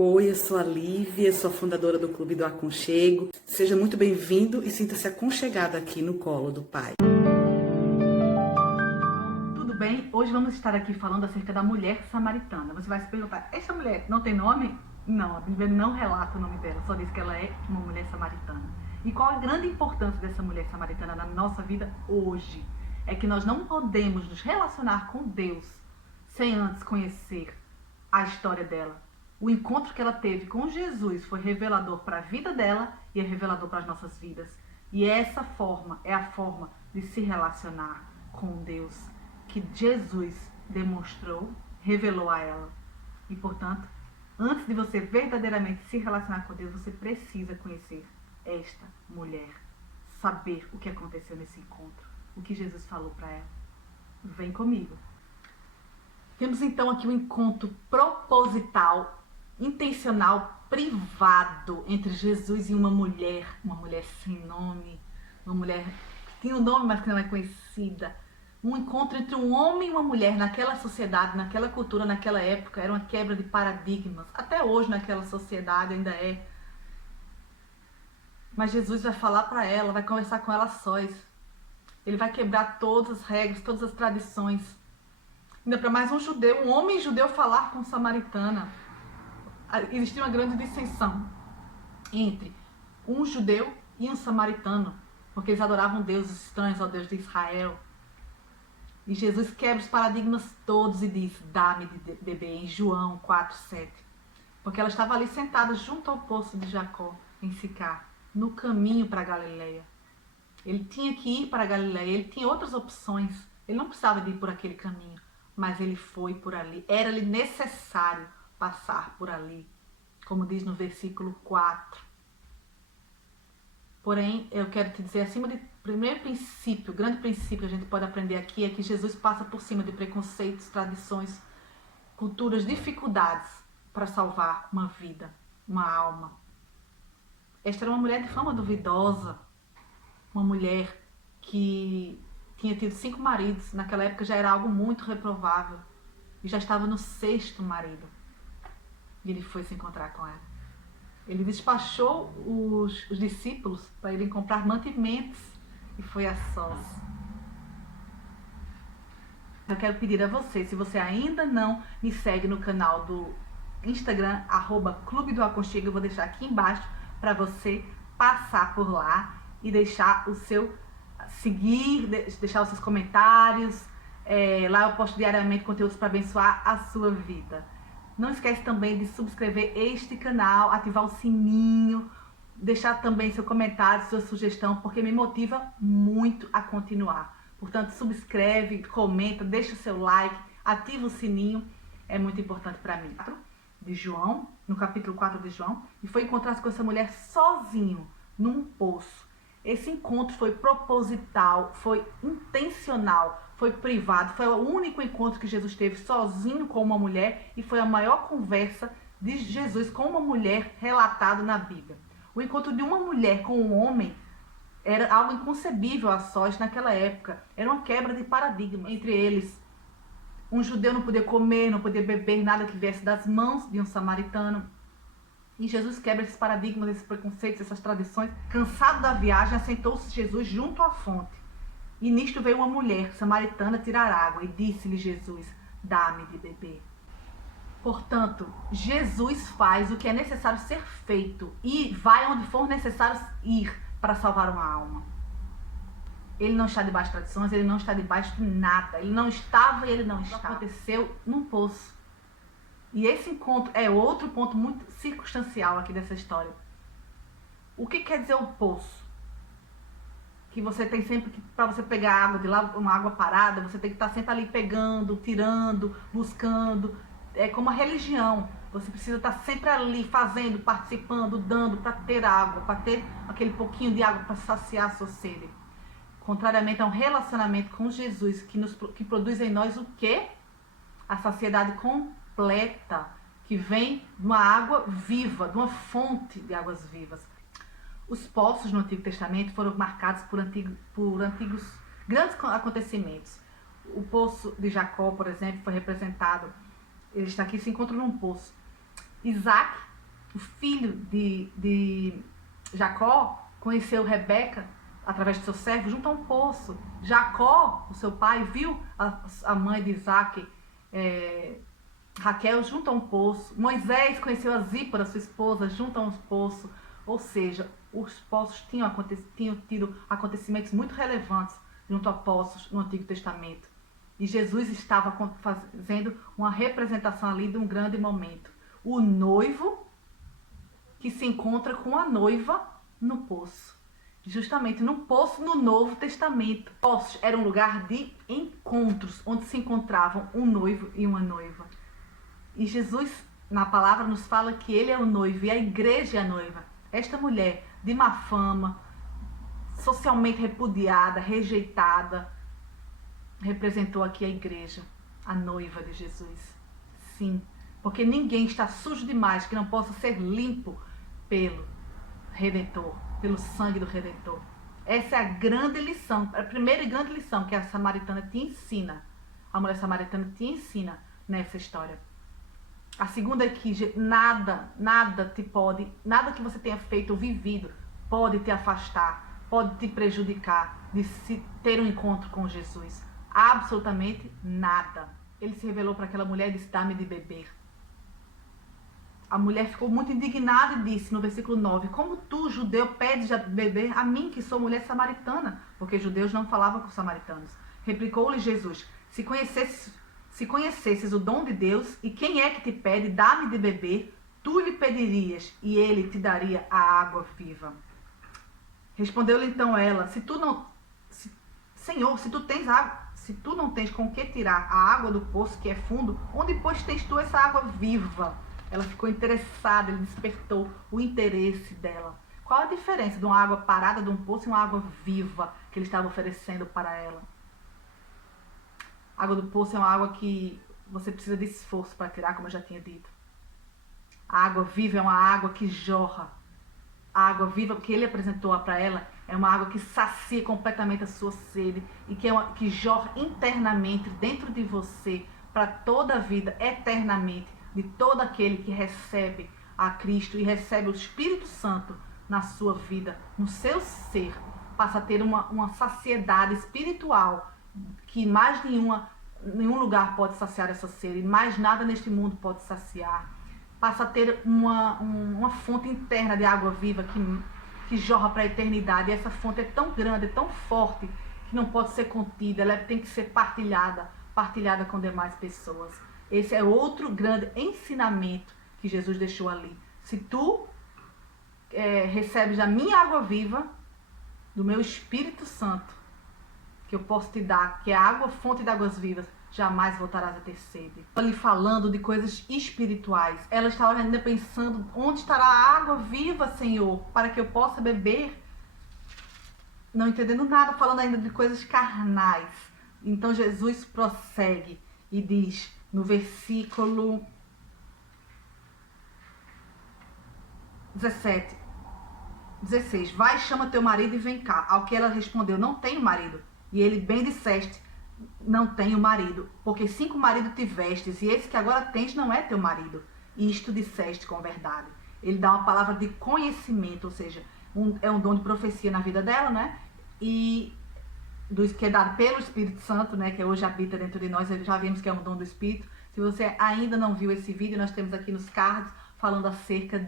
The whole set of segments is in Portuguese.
Oi, eu sou a Lívia, sou a fundadora do Clube do Aconchego. Seja muito bem-vindo e sinta-se aconchegado aqui no colo do Pai. Tudo bem? Hoje vamos estar aqui falando acerca da mulher samaritana. Você vai se perguntar, essa mulher não tem nome? Não, a Bíblia não relata o nome dela, só diz que ela é uma mulher samaritana. E qual a grande importância dessa mulher samaritana na nossa vida hoje? É que nós não podemos nos relacionar com Deus sem antes conhecer a história dela. O encontro que ela teve com Jesus foi revelador para a vida dela e é revelador para as nossas vidas. E essa forma é a forma de se relacionar com Deus que Jesus demonstrou, revelou a ela. E, portanto, antes de você verdadeiramente se relacionar com Deus, você precisa conhecer esta mulher, saber o que aconteceu nesse encontro, o que Jesus falou para ela. Vem comigo. Temos então aqui um encontro proposital, intencional, privado entre Jesus e uma mulher sem nome, uma mulher que tinha um nome, mas que não é conhecida. Um encontro entre um homem e uma mulher naquela sociedade, naquela cultura, naquela época, era uma quebra de paradigmas. Até hoje naquela sociedade ainda é. Mas Jesus vai falar para ela, vai conversar com ela sós. Ele vai quebrar todas as regras, todas as tradições. Ainda para mais um judeu, um homem judeu falar com samaritana. Existia uma grande dissensão entre um judeu e um samaritano, porque eles adoravam deuses estranhos ao Deus de Israel. E Jesus quebra os paradigmas todos e diz, dá-me de beber, em João 4:7. Porque ela estava ali sentada junto ao poço de Jacó, em Sicar, no caminho para a Galileia. Ele tinha que ir para a Galileia, ele tinha outras opções. Ele não precisava de ir por aquele caminho, mas ele foi por ali. Era-lhe necessário passar por ali, como diz no versículo 4. Porém, eu quero te dizer, acima de primeiro princípio, o grande princípio que a gente pode aprender aqui é que Jesus passa por cima de preconceitos, tradições, culturas, dificuldades para salvar uma vida, uma alma. Esta era uma mulher de fama duvidosa, uma mulher que tinha tido 5 maridos, naquela época já era algo muito reprovável, e já estava no 6º marido. E ele foi se encontrar com ela. Ele despachou os discípulos para irem comprar mantimentos e foi a sós. Eu quero pedir a você, se você ainda não me segue no canal do Instagram, @Clube do Aconchego, eu vou deixar aqui embaixo para você passar por lá e deixar o seu seguir, deixar os seus comentários. Lá eu posto diariamente conteúdos para abençoar a sua vida. Não esquece também de subscrever este canal, ativar o sininho, deixar também seu comentário, sua sugestão, porque me motiva muito a continuar. Portanto, subscreve, comenta, deixa o seu like, ativa o sininho, é muito importante para mim. De João, no capítulo 4 de João, e foi encontrar-se com essa mulher sozinho, num poço. Esse encontro foi proposital, foi intencional, foi privado, foi o único encontro que Jesus teve sozinho com uma mulher e foi a maior conversa de Jesus com uma mulher relatado na Bíblia. O encontro de uma mulher com um homem era algo inconcebível a sós naquela época. Era uma quebra de paradigma entre eles. Um judeu não podia comer, não podia beber nada que viesse das mãos de um samaritano. E Jesus quebra esses paradigmas, esses preconceitos, essas tradições. Cansado da viagem, assentou-se Jesus junto à fonte. E nisto veio uma mulher samaritana tirar água e disse-lhe Jesus, dá-me de beber. Portanto, Jesus faz o que é necessário ser feito e vai onde for necessário ir para salvar uma alma. Ele não está debaixo de tradições, ele não está debaixo de nada. Ele não estava e ele não está. Aconteceu num poço. E esse encontro é outro ponto muito circunstancial aqui dessa história. O que quer dizer o poço? Que você tem sempre que, para você pegar água de lá, uma água parada, você tem que estar sempre ali pegando, tirando, buscando. É como a religião. Você precisa estar sempre ali fazendo, participando, dando para ter água, para ter aquele pouquinho de água para saciar a sua sede. Contrariamente a um relacionamento com Jesus que produz em nós o quê? A saciedade completa, que vem de uma água viva, de uma fonte de águas vivas. Os poços no Antigo Testamento foram marcados por antigos grandes acontecimentos. O poço de Jacó, por exemplo, foi representado. Ele está aqui, se encontra num poço. Isaac, o filho de Jacó, conheceu Rebeca através de seu servo junto a um poço. Jacó, o seu pai, viu a mãe de Isaac, Raquel, junto a um poço. Moisés conheceu a Zípora, sua esposa, junto a um poço. Ou seja, os poços tinham tido acontecimentos muito relevantes junto a poços no Antigo Testamento. E Jesus estava fazendo uma representação ali de um grande momento. O noivo que se encontra com a noiva no poço. Justamente no poço no Novo Testamento. Poços era um lugar de encontros, onde se encontravam um noivo e uma noiva. E Jesus, na palavra, nos fala que ele é o noivo e a igreja é a noiva. Esta mulher de má fama, socialmente repudiada, rejeitada, representou aqui a igreja, a noiva de Jesus. Sim, porque ninguém está sujo demais que não possa ser limpo pelo Redentor, pelo sangue do Redentor. Essa é a grande lição, a primeira e grande lição que a samaritana te ensina, a mulher samaritana te ensina nessa história. A segunda é que nada que você tenha feito ou vivido pode te afastar, pode te prejudicar de se ter um encontro com Jesus. Absolutamente nada. Ele se revelou para aquela mulher e disse: dá-me de beber. A mulher ficou muito indignada e disse no versículo 9: como tu, judeu, pedes de beber a mim, que sou mulher samaritana? Porque judeus não falavam com os samaritanos. Replicou-lhe Jesus: se conhecesses o dom de Deus, e quem é que te pede, dá-me de beber, tu lhe pedirias, e ele te daria a água viva. Respondeu-lhe então ela: Senhor, se tu não tens com que tirar a água do poço que é fundo, onde pois tens tu essa água viva? Ela ficou interessada, ele despertou o interesse dela. Qual a diferença de uma água parada de um poço e uma água viva que ele estava oferecendo para ela? A água do poço é uma água que você precisa de esforço para tirar, como eu já tinha dito. A água viva é uma água que jorra. A água viva que ele apresentou para ela é uma água que sacia completamente a sua sede e que jorra internamente dentro de você para toda a vida, eternamente, de todo aquele que recebe a Cristo e recebe o Espírito Santo na sua vida, no seu ser, passa a ter uma saciedade espiritual que mais nenhum lugar pode saciar essa sede, e mais nada neste mundo pode saciar. Passa a ter uma fonte interna de água viva que jorra para a eternidade. E essa fonte é tão grande, é tão forte, que não pode ser contida, ela tem que ser partilhada com demais pessoas. Esse é outro grande ensinamento que Jesus deixou ali. Se tu recebes a minha água viva, do meu Espírito Santo, que eu posso te dar, que é a água, fonte de águas vivas, jamais voltarás a ter sede. Ali falando de coisas espirituais. Ela estava ainda pensando: onde estará a água viva, Senhor, para que eu possa beber? Não entendendo nada, falando ainda de coisas carnais. Então Jesus prossegue e diz no versículo 16: vai, chama teu marido e vem cá. Ao que ela respondeu: não tenho marido. E ele: bem disseste, não tenho marido, porque 5 maridos tivestes, e esse que agora tens não é teu marido. Isto disseste com verdade. Ele dá uma palavra de conhecimento, ou seja, é um dom de profecia na vida dela, né? E que é dado pelo Espírito Santo, né? Que hoje habita dentro de nós. Já vimos que é um dom do Espírito. Se você ainda não viu esse vídeo, nós temos aqui nos cards falando acerca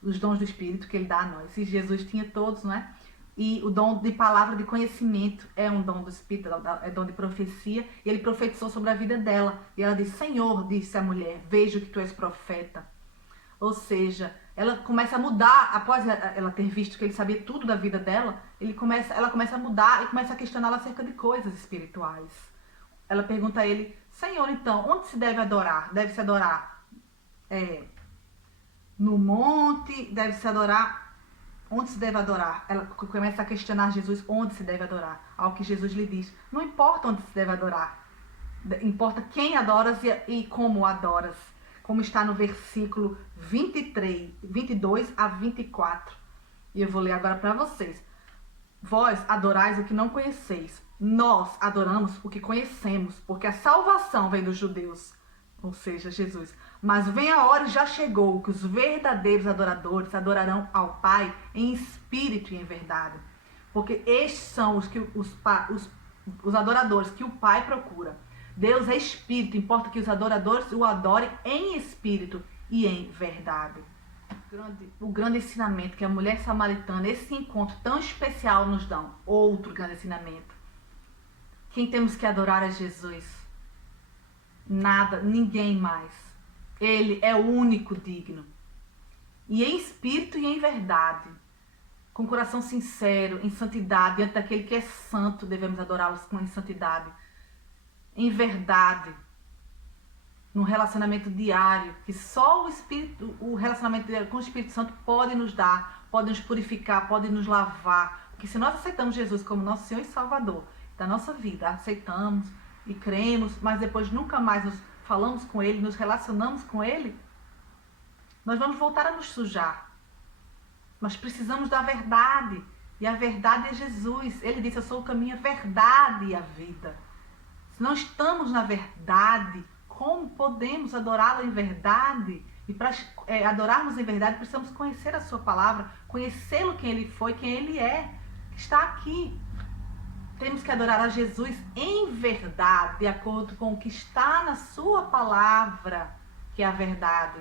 dos dons do Espírito que ele dá a nós. E Jesus tinha todos, né? E o dom de palavra de conhecimento é um dom do Espírito, é dom de profecia. E ele profetizou sobre a vida dela. E ela disse: Senhor, disse a mulher, vejo que tu és profeta. Ou seja, ela começa a mudar, após ela ter visto que ele sabia tudo da vida dela, ela começa a mudar e começa a questioná-la acerca de coisas espirituais. Ela pergunta a ele: Senhor, então, onde se deve adorar? Deve se adorar no monte? Deve se adorar... Onde se deve adorar? Ela começa a questionar Jesus onde se deve adorar. Ao que Jesus lhe diz: não importa onde se deve adorar. Importa quem adoras e como adoras. Como está no versículo 22 a 24. E eu vou ler agora para vocês. Vós adorais o que não conheceis. Nós adoramos o que conhecemos, porque a salvação vem dos judeus. Ou seja, Jesus. Mas vem a hora e já chegou que os verdadeiros adoradores adorarão ao Pai em espírito e em verdade. Porque estes são os adoradores que o Pai procura. Deus é espírito, importa que os adoradores o adorem em espírito e em verdade. O grande ensinamento que a mulher samaritana, esse encontro tão especial, nos dão. Outro grande ensinamento. Quem temos que adorar é Jesus. Nada, ninguém mais. Ele é o único digno. E em espírito e em verdade. Com coração sincero, em santidade, diante daquele que é santo, devemos adorá-los com santidade. Em verdade. Num relacionamento diário, que só o relacionamento com o Espírito Santo pode nos dar, pode nos purificar, pode nos lavar. Porque se nós aceitamos Jesus como nosso Senhor e Salvador da nossa vida, aceitamos e cremos, mas depois nunca mais nos falamos com Ele, nos relacionamos com Ele, nós vamos voltar a nos sujar. Nós precisamos da verdade, e a verdade é Jesus. Ele disse: eu sou o caminho, a verdade e a vida. Se não estamos na verdade, como podemos adorá-lo em verdade? E para adorarmos em verdade, precisamos conhecer a sua palavra, conhecê-lo, quem ele foi, quem ele é, que está aqui. Temos que adorar a Jesus em verdade, de acordo com o que está na sua palavra, que é a verdade.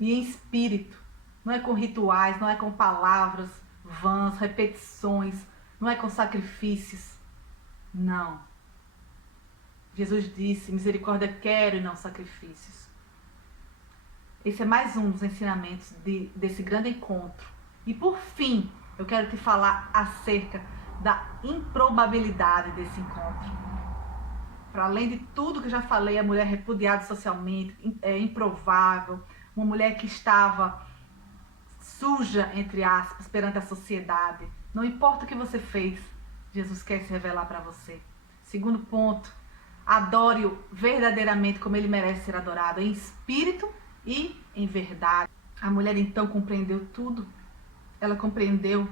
E em espírito, não é com rituais, não é com palavras vãs, repetições, não é com sacrifícios. Não. Jesus disse: misericórdia quero e não sacrifícios. Esse é mais um dos ensinamentos desse grande encontro. E por fim, eu quero te falar acerca da improbabilidade desse encontro. Para além de tudo que eu já falei, a mulher repudiada socialmente, improvável, uma mulher que estava suja, entre aspas, perante a sociedade. Não importa o que você fez, Jesus quer se revelar para você. Segundo ponto, adore-o verdadeiramente como ele merece ser adorado, em espírito e em verdade. A mulher então compreendeu tudo. Ela compreendeu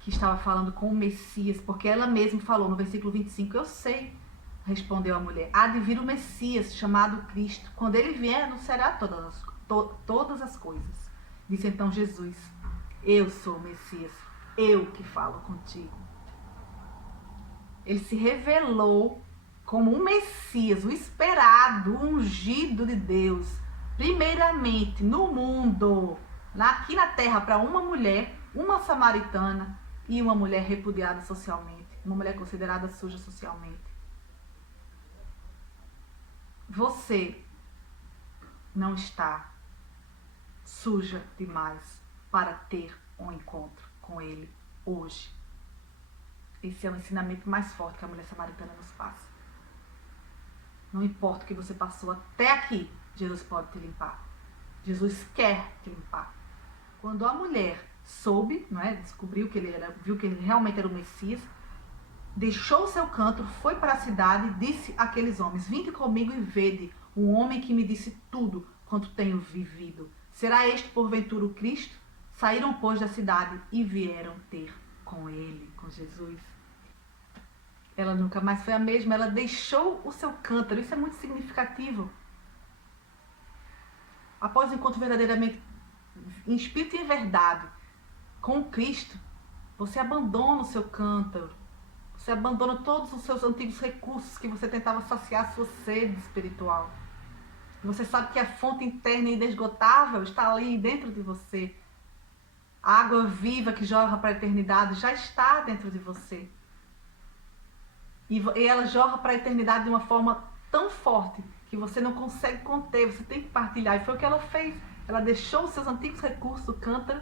que estava falando com o Messias, porque ela mesma falou no versículo 25, eu sei, respondeu a mulher, há de vir o Messias, chamado Cristo. Quando ele vier, anunciará todas as coisas. Disse então Jesus, eu sou o Messias, eu que falo contigo. Ele se revelou como um Messias, o esperado, o ungido de Deus, primeiramente no mundo, aqui na terra, para uma mulher, uma samaritana e uma mulher repudiada socialmente, uma mulher considerada suja socialmente. Você não está suja demais para ter um encontro com Ele hoje. Esse é o ensinamento mais forte que a mulher samaritana nos passa. Não importa o que você passou até aqui, Jesus pode te limpar. Jesus quer te limpar. Quando a mulher soube, descobriu que ele era, viu que ele realmente era o Messias, deixou o seu canto, foi para a cidade e disse àqueles homens, vinde comigo e vede um homem que me disse tudo quanto tenho vivido. Será este porventura o Cristo? Saíram, pois, da cidade e vieram ter com ele, com Jesus. Ela nunca mais foi a mesma, ela deixou o seu cântaro, isso é muito significativo. Após o encontro verdadeiramente em espírito e em verdade com Cristo, você abandona o seu cântaro, você abandona todos os seus antigos recursos que você tentava saciar a sua sede espiritual. Você sabe que a fonte interna e inesgotável está ali dentro de você. A água viva que jorra para a eternidade já está dentro de você. E ela jorra para a eternidade de uma forma tão forte que você não consegue conter, você tem que partilhar. E foi o que ela fez. Ela deixou os seus antigos recursos, o cântaro,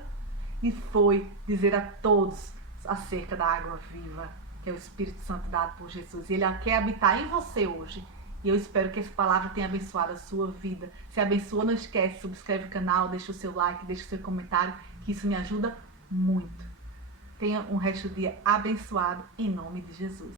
e foi dizer a todos acerca da água viva, que é o Espírito Santo dado por Jesus. E Ele quer habitar em você hoje. E eu espero que essa palavra tenha abençoado a sua vida. Se abençoa, não esquece, subscreve o canal, deixa o seu like, deixa o seu comentário, que isso me ajuda muito. Tenha um resto do dia abençoado, em nome de Jesus.